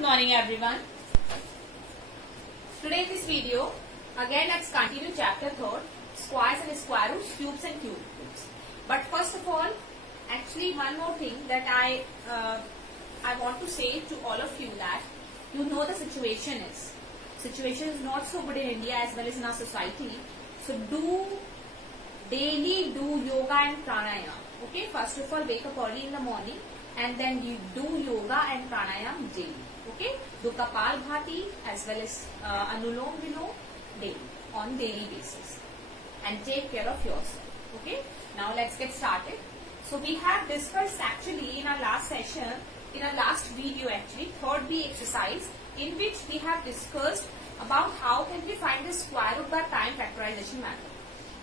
Good morning everyone. Today in this video, again let's continue chapter 3rd, squares and square roots, cubes and cube roots. But first of all, actually one more thing that I want to say to all of you that you know the situation is not so good in India as well as in our society. So daily do yoga and pranayama. Okay, first of all wake up early in the morning and then you do yoga and pranayama daily. Okay, do Kapalbhati as well as Anulom Vilom daily, on daily basis, and take care of yourself. Okay, now let's get started. So we have discussed actually in our last session, in our last video actually, 3rd B exercise, in which we have discussed about how can we find the square root by prime factorization method.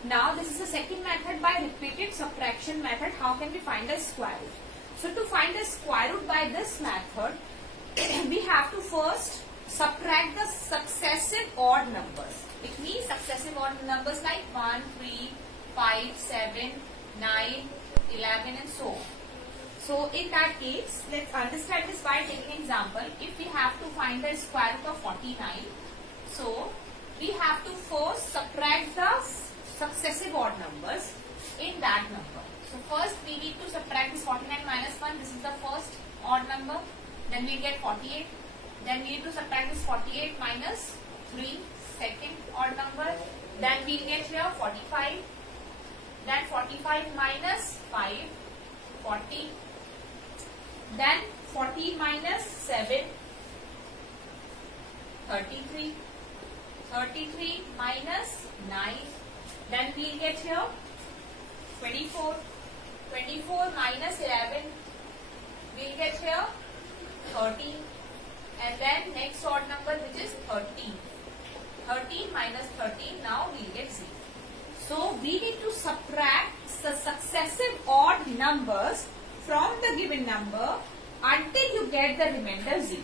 Now this is the second method, by repeated subtraction method. How can we find the square root? So to find the square root by this method, we have to first subtract the successive odd numbers. It means successive odd numbers like 1, 3, 5, 7, 9, 11 and so on. So in that case, let's understand this by taking an example. If we have to find the square root of 49, so we have to first subtract the successive odd numbers in that number. So first we need to subtract this 49 minus 1. This is the first odd number. Then we get 48. Then we need to subtract this 48 minus 3, second odd number. Then we get here 45. Then 45 minus 5, 40. Then 40 minus 7, 33. 33 minus 9. Then we get here 24. 24 minus 11. We'll get here 13. And then next odd number, which is 13. 13 minus 13, now we'll get 0. So we need to subtract the successive odd numbers from the given number until you get the remainder 0.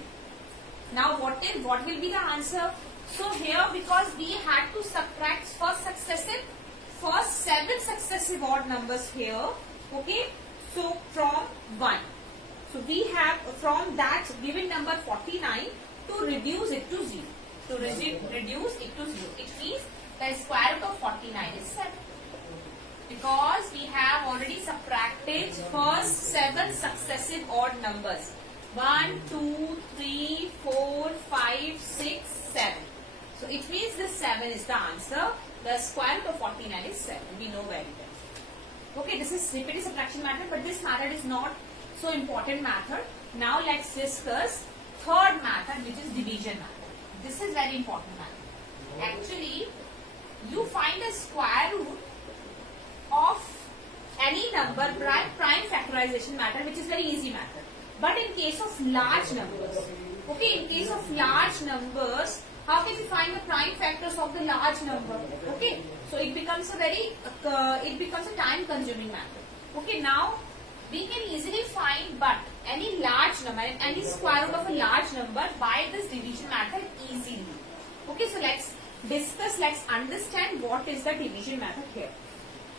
Now what will be the answer? So here, because we had to subtract first 7 successive odd numbers here. Okay, so from 1. So we have from that given number 49 to reduce it to 0. To reduce it to 0. It means the square root of 49 is 7. Because we have already subtracted first 7 successive odd numbers. 1, 2, 3, 4, 5, 6, 7. So it means this 7 is the answer. The square root of 49 is 7. We know very well. Okay, this is repeated subtraction method, but this method is not so important method. Now let's discuss third method, which is division method. This is very important method. Actually, you find the square root of any number by prime factorization method, which is very easy method. But in case of large numbers, okay, in case of large numbers, how can we find the prime factors of the large number? Okay, so it becomes a time consuming method. Okay, now we can easily find but any large number and any square root of a large number by this division method easily. Okay, so let's discuss, let's understand what is the division method here.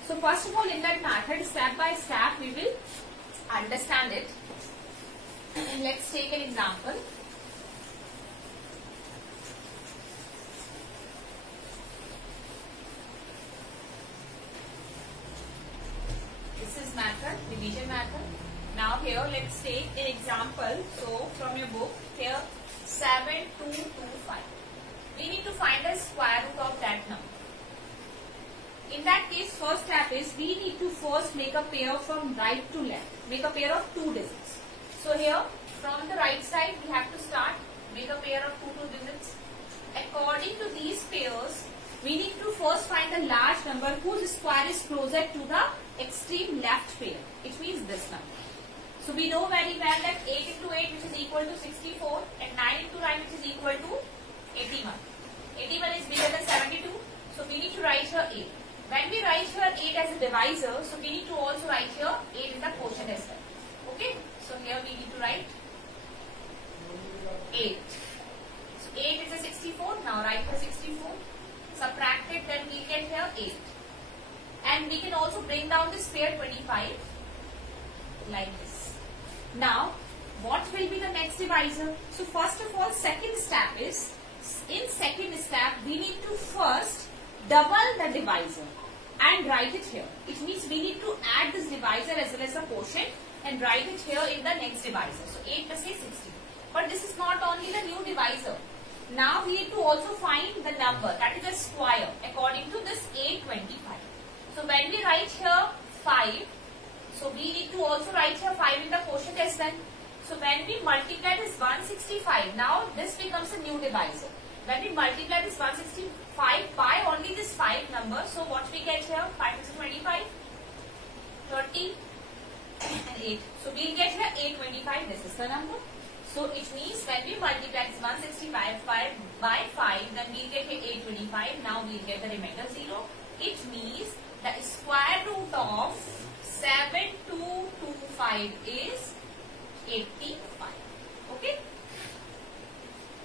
So first of all, in that method, step by step we will understand it. Let's take an example. This is method, division method. Now here let's take an example. So from your book, here 7225. We need to find the square root of that number. In that case, first step is we need to first make a pair from right to left. Make a pair of 2 digits. So here from the right side we have to start. Make a pair of 2 digits. According to these pairs, we need to first find the large number whose square is closer to the extreme left pair. It means this number. So we know very well that 8 into 8, which is equal to 64, and 9 into 9, which is equal to 81. 81 is bigger than 72, so we need to write here 8. When we write here 8 as a divisor, so we need to also write here 8 in the quotient as well. Okay, so here we need to write 8. So 8 is a 64, now write here 64. Subtract it, then we get here 8. And we can also bring down this pair 25 like this. Now what will be the next divisor? So first of all, second step is, in second step we need to first double the divisor and write it here. It means we need to add this divisor as well as the quotient and write it here in the next divisor. So 8 plus 8, 16. But this is not only the new divisor. Now we need to also find the number, that is a square, according to this 825. So when we write here 5, so we need to also write here 5 in the quotient as well. So when we multiply this 165, now this becomes a new divisor. When we multiply this 165 by only this 5 number, so what we get here? 5 is 25, 30 and 8. So we'll get here 825, this is the number. So it means when we multiply this 165 by 5, then we'll get here 825. Now we'll get the remainder 0. It means the square root of 7225 is 85. Okay.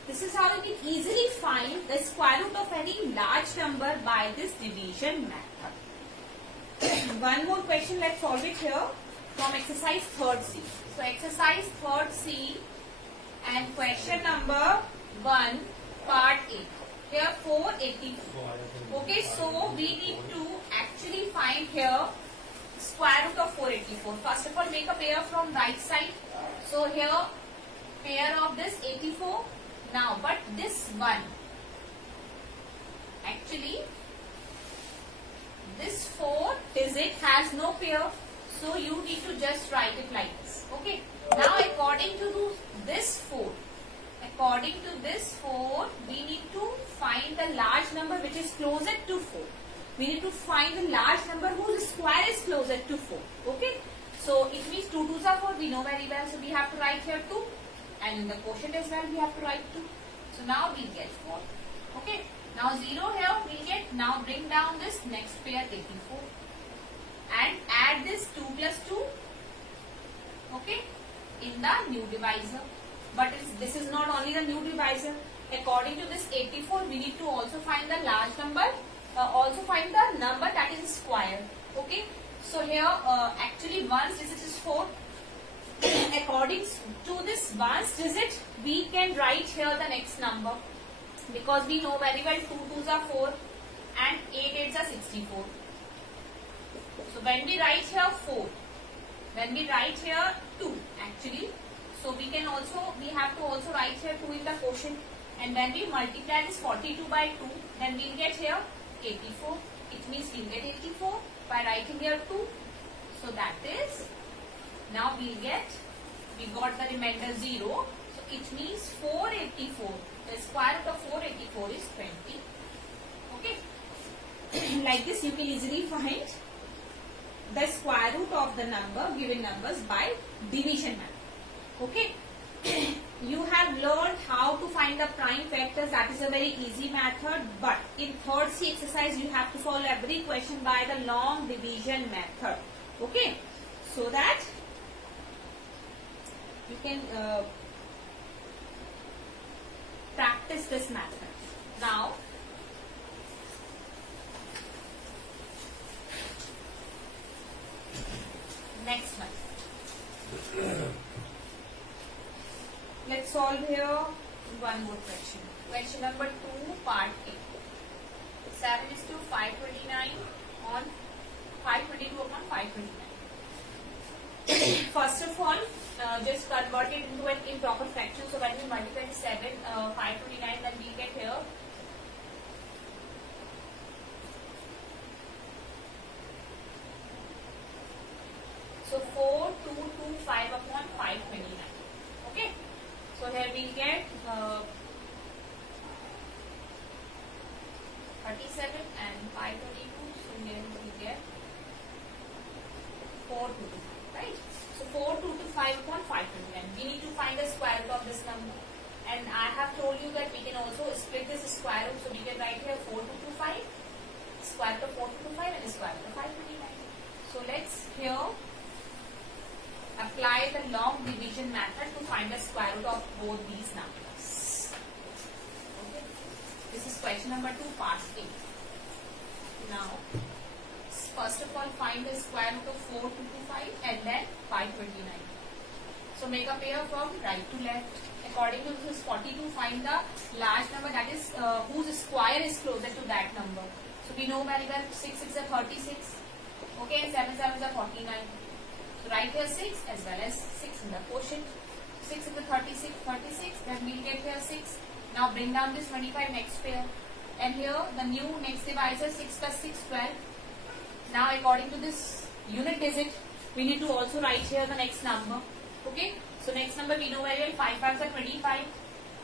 This is how you can easily find the square root of any large number by this division method. One more question, let's solve it here from exercise 3rd C. So exercise 3rd C and question number 1, part A. Here 484. Okay, so we need to actually find here square root of 484. First of all, make a pair from right side. So here pair of this 84. Now, but this one, actually, this 4 digit has no pair. So you need to just write it like this. Okay. Now, according to this 4, we need to find the large number which is closer to 4. We need to find the large number whose square is closer to 4. Okay. So it means 2 2s are 4. We know very well. So we have to write here 2. And in the quotient as well, we have to write 2. So now we get 4. Okay. Now 0 here we get. Now bring down this next pair 84. And add this 2 plus 2. Okay. In the new divisor. But this is not only the new divisor. According to this 84, we need to also find the large number. Also find the number that is square. Okay. So here actually 1's digit is 4. According to this 1's digit, we can write here the next number. Because we know very well 2 2s are 4 and 8 8s are 64. So when we write here 4, when we write here 2 actually, so we have to also write here 2 in the quotient, and when we multiply this 42 by 2, then we'll get here 84. It means we'll get 84 by writing here 2. So that is, now we got the remainder 0. So it means 484. The square root of 484 is 20. Okay. Like this you can easily find the square root of the given numbers by division method. Okay. You have learned how to find the prime factors. That is a very easy method. But in 3rd C exercise, you have to solve every question by the long division method. Okay. So that you can practice this method. Now, next one. Let's solve here one more question. Question number 2, part A. 7 is to 529 on 522 upon 529. First of all, just convert it into an improper fraction. So when we multiply 529, then we get here 4225 upon 529. Okay. So here we get 37 and 522. So here we get 4225, right? So 4225 upon 529. We need to find the square root of this number. And I have told you that we can also split this square root. So we can write here 4225, square root of 4225 and square root of 529. So let's here apply the long division method to find the square root of both these numbers. Okay. This is question number 2, part A. Now, first of all, find the square root of 4225 and then 529. So make a pair from right to left. According to this 42, find the large number, that is whose square is closer to that number. So we know very well 6 is a 36. Okay, and 7 7 is a 49. So write here 6 as well as 6 in the quotient. 6 is a 36, 36. Then we'll get here 6. Now bring down this 25 next pair. And here the new next divisor 6 plus 6, 12. Now according to this unit digit, we need to also write here the next number. Okay. So next number we know very well 5 5s are 25.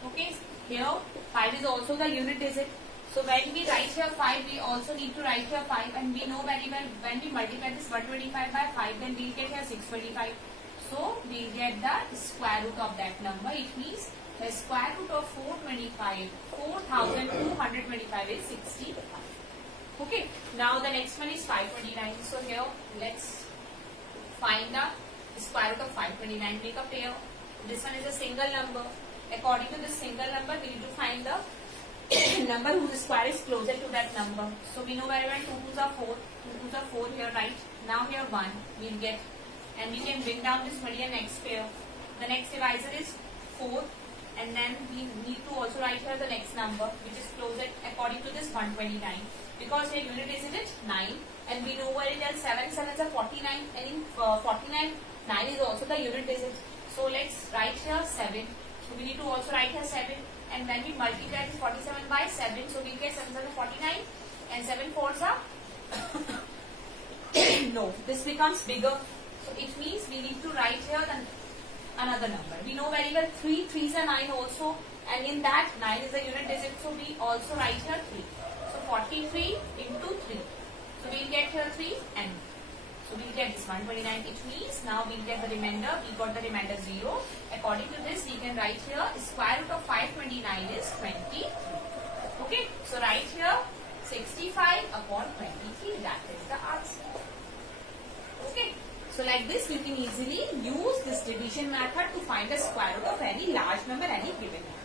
Okay. Here 5 is also the unit digit. So when we write here 5, we also need to write here 5, and we know very well when we multiply this 125 by 5, then we'll get here 625. So we'll get the square root of that number. It means the square root of 425, 4225 is 65. Okay. Now the next one is 529. So here let's find the square root of 529. Make a pair. This one is a single number. According to this single number, we need to find the number whose square is closer to that number. So we know very well 2 2s are 4. 2 2s are 4 here, right? Now here 1 we'll get, and we can bring down this 20 and next pair. The next divisor is 4, and then we need to also write here the next number which is closer according to this 129, because here unit is it 9, and we know very well 7 7 is a 49, and in 49 9 is also the unit digit. So let's write here 7. So we need to also write here 7. And when we multiply this 47 by 7, so we get 7 7 49, and 7 4s are no, this becomes bigger. So it means we need to write here another number. We know very well 3 3s are 9 also, and in that 9 is a unit digit, so we also write here 3. So 43 into 3. So we'll get here 3, and so we'll get this 129. It means now we'll get the remainder. We got the remainder 0. According to this, we can write here square root of 529 is 20. Okay. So write here 65 upon 23. That is the answer. Okay. So like this, you can easily use this division method to find the square root of any large number, any given number.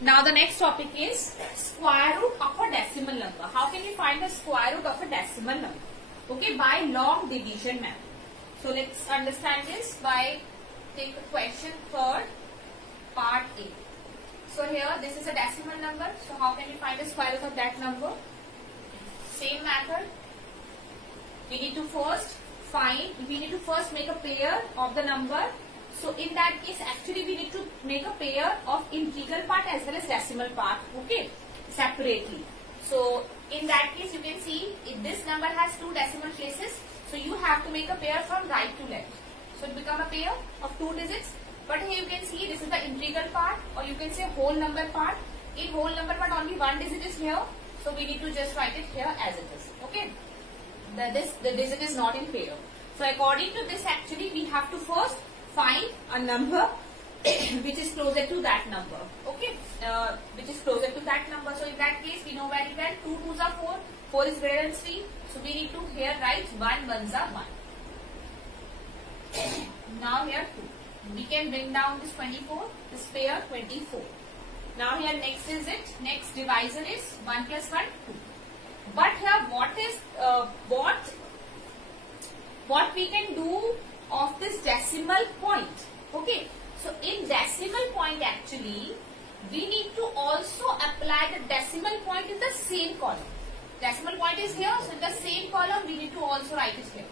Now the next topic is square root of a decimal number. How can we find the square root of a decimal number? Okay, by long division method. So let's understand this by take a question third, part A. So here this is a decimal number. So how can we find the square root of that number? Same method. We need to first make a pair of the number. So in that case, actually we need to make a pair of integral part as well as decimal part, okay, separately. So in that case, you can see if this number has 2 decimal places, so you have to make a pair from right to left. So it becomes a pair of 2 digits. But here you can see this is the integral part, or you can say whole number part. In whole number part, only 1 digit is here, so we need to just write it here as it is, okay. The digit is not in pair. So according to this, actually we have to first find a number which is closer to that number, okay, which is closer to that number. So in that case, we know very well 2 2s are 4, 4 is greater than 3, so we need to here write 1 1s are 1. Now here 2, we can bring down this 24, this pair 24. Now here next is it, next divisor is 1 plus 1, 2. But here what we can do of this decimal point, okay. So in decimal point, actually we need to also apply the decimal point in the same column. Decimal point is here, so in the same column we need to also write it here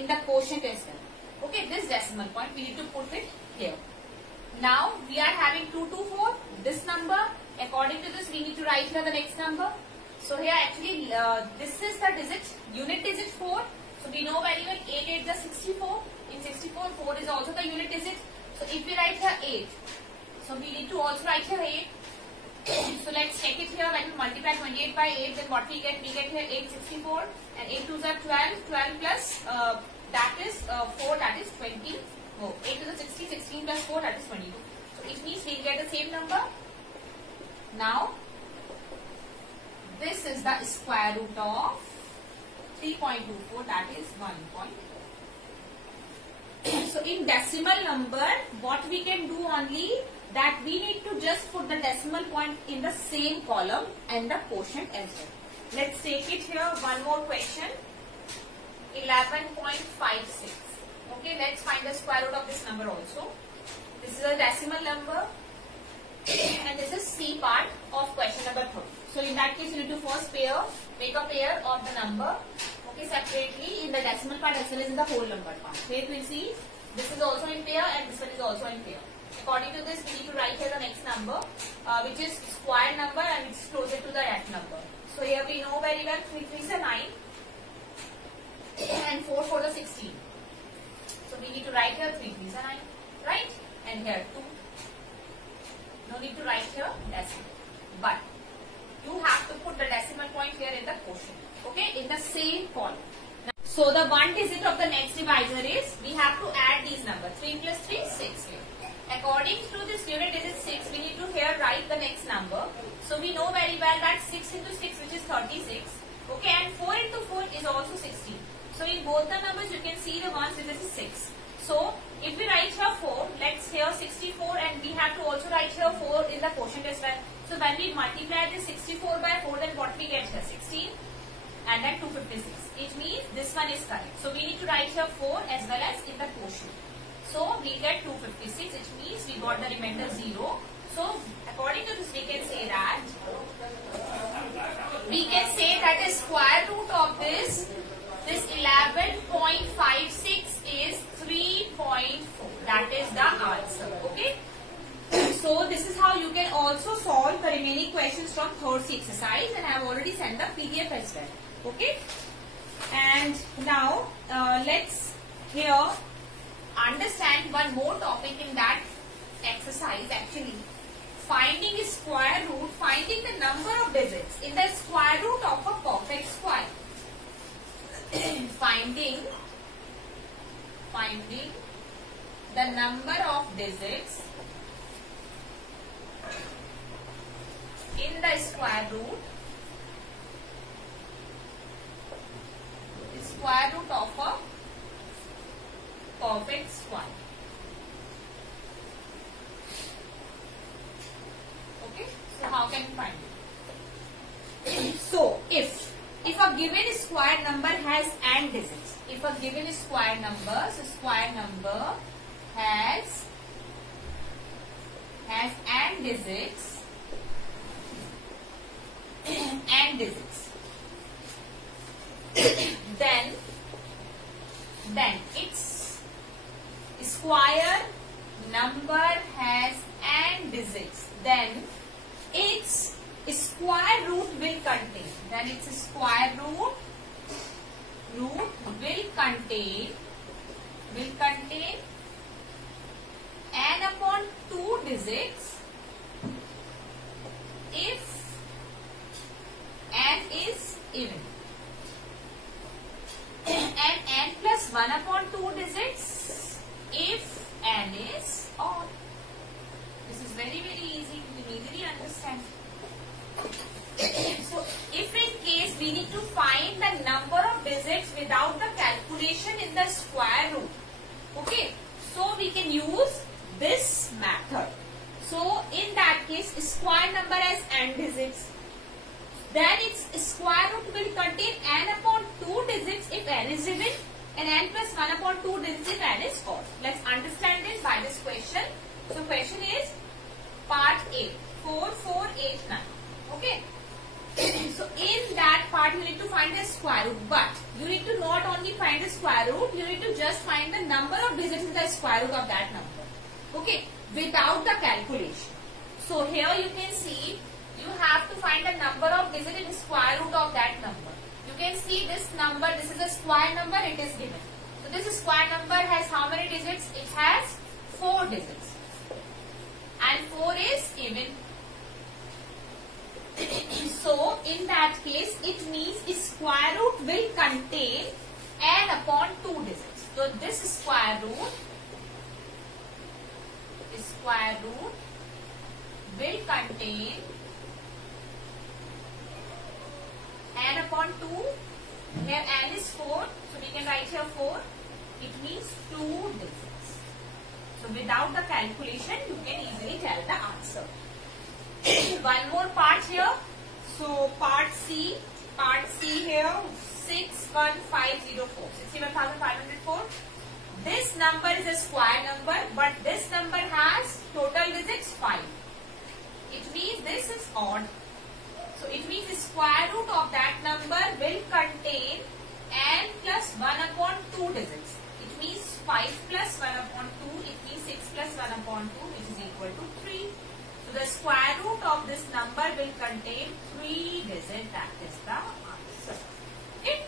in the quotient as well, okay. This decimal point we need to put it here. Now we are having 2 2 4, this number. According to this, we need to write here the next number. So here actually this is the digit, unit digit 4. So we know very well 8 8 is 64. In 64, 4 is also the unit digit. So if we write here 8, so we need to also write here 8. So let's check it here. When we multiply 28 by 8, then what we get? We get here 864, and 8 2s are 12. 12 plus that is 4, that is 20. Oh, 8 to the 60, 16 plus 4, that is 22. So it means we get the same number. Now this is the square root of 3.24, that is 1 point. So in decimal number, what we can do only that we need to just put the decimal point in the same column and the quotient as well. Let's take it here, one more question. 11.56. Okay, let's find the square root of this number also. This is a decimal number and this is C part of question number 3. So in that case, you need to first make a pair of the number, okay, separately in the decimal part as well as in the whole number part. Here we see this is also in pair and this one is also in pair. According to this, we need to write here the next number, which is square number and it's closer to the that number. So here we know very well 3 3s are 9 and 4 4 are 16. So we need to write here 3 3s are 9, right? And here 2. No need to write here decimal. But you have to put the decimal point here in the quotient. Okay, in the same column. So the one digit of the next divisor is, we have to add these numbers. 3 plus 3, 6 here. According to this unit digit 6, we need to here write the next number. So we know very well that 6 into 6, which is 36. Okay, and 4 into 4 is also 16. So in both the numbers, you can see the ones which is 6. So if we write here 4, let's here 64 and we have to also write here 4 in the quotient as well. So when we multiply this 64 by 4, then what we get here? 16 and then 256. It means this one is correct. So we need to write here 4 as well as in the quotient. So we get 256. It means we got the remainder 0. So according to this, we can say that the square root of this 11.56 is 3.4. That is the answer. Okay. So this is how you can also solve the remaining questions from third C exercise, and I have already sent the PDF as well. Okay. And now let's here understand one more topic in that exercise, actually finding a square root, finding the number of digits in the square root of a perfect square. finding the number of digits in the square root of a perfect square. Okay, so how can you find it? So if a given square number has n digits, if a given square number, so square number has n digits, then its square number has n digits, then its square root will contain, will contain n upon 2 digits if n is even, and n plus 1 upon 2 digits if n is odd. This is very easy, you can easily understand. So if in case we need to find the number of digits without the calculation in the square root, okay, so we can use this method. So in that case, square number has n digits, then its square root will contain n upon 2 digits if n is even, and n plus 1 upon 2 digits if n is odd. Let's understand it by this question. So question is part A, 4, 4, 8, 9. Okay. So in that part you need to find the square root, but you need to not only find the square root, you need to just find the number of digits in the square root of that number. Okay, without the calculation. So here you can see you have to find the number of digits in the square root of that number. You can see this number, this is a square number, it is given. So this square number has how many digits? It has 4 digits. And 4 is even. So in that case, it means square root will contain n upon 2 digits. So this square root will contain n upon 2. Here n is 4, so we can write here 4. It means 2 digits. So without the calculation, you can easily tell the answer. One more part here. So part C here, 6, 5, 61,504. 61,504. This number is a square number, but this number has total digits 5. It means this is odd. So it means the square root of that number will contain n plus 1 upon 2 digits. It means 5 plus 1 upon 2. It means 6 plus 1 upon 2, which is equal to 3. So the square root of this number will contain 3 digits. That is the answer. Okay.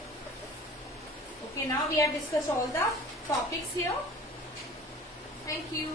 Okay, now we have discussed all the topics here. Thank you.